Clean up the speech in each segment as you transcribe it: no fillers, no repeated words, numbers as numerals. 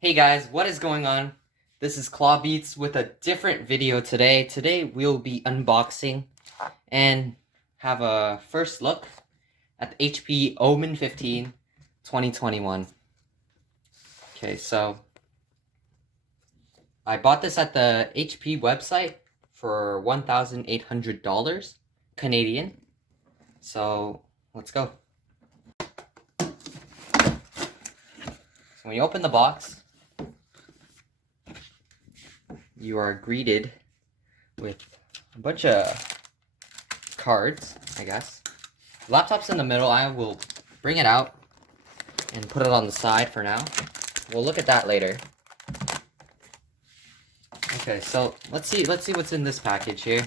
Hey guys, what is going on? This is Claw Beats with a different video today. Today we'll be unboxing and have a first look at the HP Omen 15 2021. Okay, so I bought this at the HP website for $1,800 Canadian. So let's go. So when you open the box, you are greeted with a bunch of cards, I guess. The laptop's in the middle. I will bring it out and put it on the side for now. We'll look at that later. Okay, so let's see what's in this package here.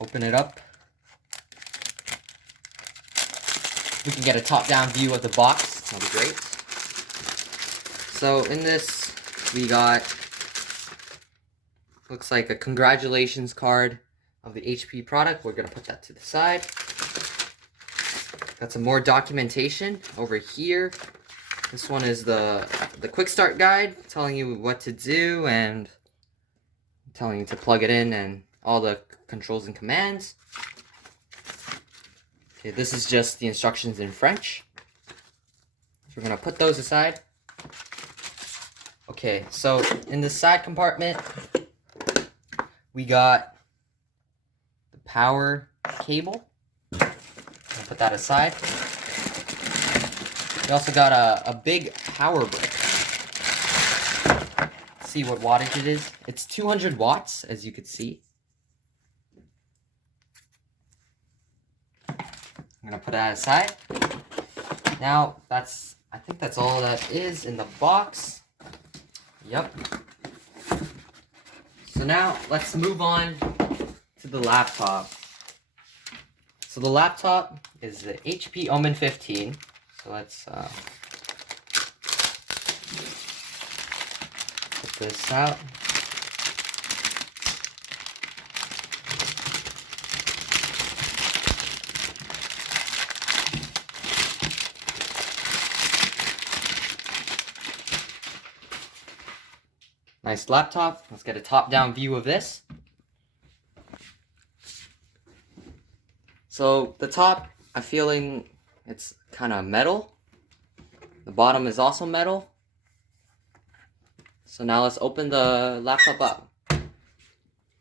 Open it up. We can get a top-down view of the box. That'll be great. So in this, we got, looks like a congratulations card of the HP product. We're gonna put that to the side. Got some more documentation over here. This one is the quick start guide, telling you what to do and telling you to plug it in and all the controls and commands. Okay, this is just the instructions in French. So we're gonna put those aside. Okay, so in the side compartment, we got the power cable. I'll put that aside. We also got a big power brick. Let's see what wattage it is. It's 200 watts, as you can see. I'm gonna put that aside. Now, I think that's all that is in the box. Yep. So now, let's move on to the laptop. So the laptop is the HP Omen 15. So let's put this out. Nice laptop. Let's get a top-down view of this. So the top, I'm feeling it's kind of metal. The bottom is also metal. So now let's open the laptop up.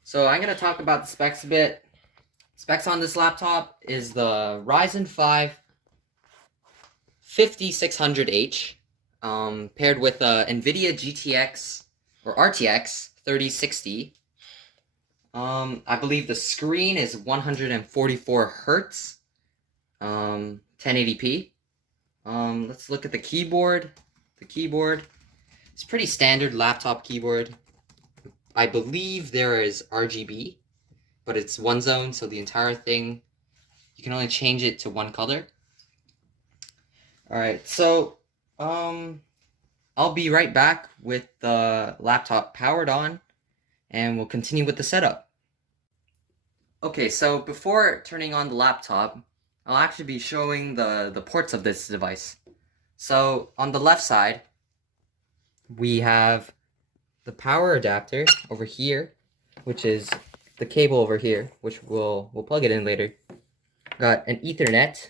So I'm going to talk about the specs a bit. Specs on this laptop is the Ryzen 5 5600H paired with Nvidia GTX or RTX 3060. I believe the screen is 144 Hertz, 1080p. Let's look at the keyboard. The keyboard is pretty standard laptop keyboard. I believe there is RGB, but it's one zone, so the entire thing, you can only change it to one color. Alright, so I'll be right back with the laptop powered on, and we'll continue with the setup. Okay, so before turning on the laptop, I'll actually be showing the ports of this device. So on the left side, we have the power adapter over here, which is the cable over here, which we'll plug it in later. Got an Ethernet.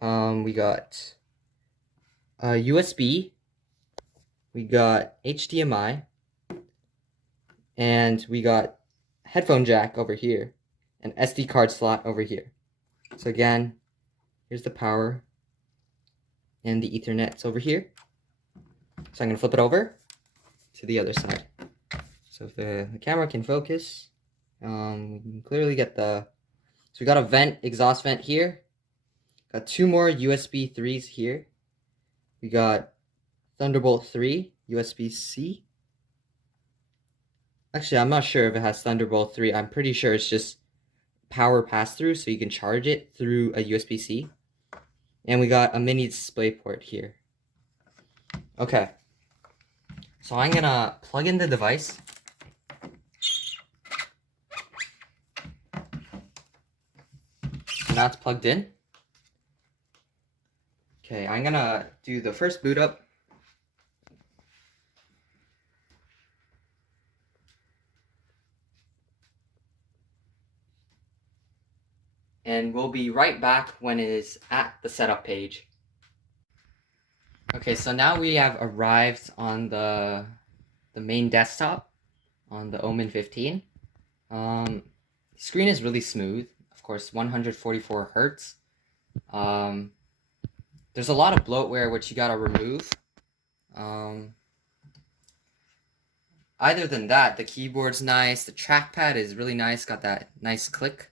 We got a USB. We got HDMI. And we got headphone jack over here, an SD card slot over here. So again, here's the power, and the Ethernet's over here. So I'm gonna flip it over to the other side. So if the camera can focus, we can clearly get so we got a vent, exhaust vent here. Got two more USB 3s here. We got Thunderbolt 3, USB-C. Actually, I'm not sure if it has Thunderbolt 3. I'm pretty sure it's just power pass-through, so you can charge it through a USB-C. And we got a mini display port here. Okay. So I'm gonna plug in the device. So now it's plugged in. Okay, I'm gonna do the first boot up. And we'll be right back when it is at the setup page. Okay, so now we have arrived on the main desktop on the Omen 15. Screen is really smooth, of course, 144 hertz. There's a lot of bloatware which you gotta remove. Other than that, the keyboard's nice. The trackpad is really nice, got that nice click.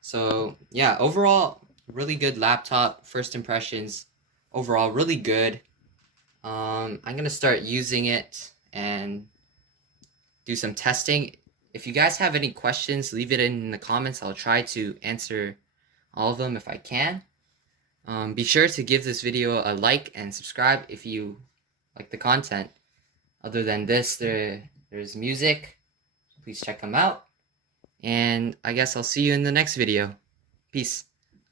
So yeah, overall, really good laptop. First impressions, overall, really good. I'm gonna start using it and do some testing. If you guys have any questions, leave it in the comments. I'll try to answer all of them if I can. Be sure to give this video a like and subscribe if you like the content. Other than this, there's music. Please check them out. And I guess I'll see you in the next video. Peace.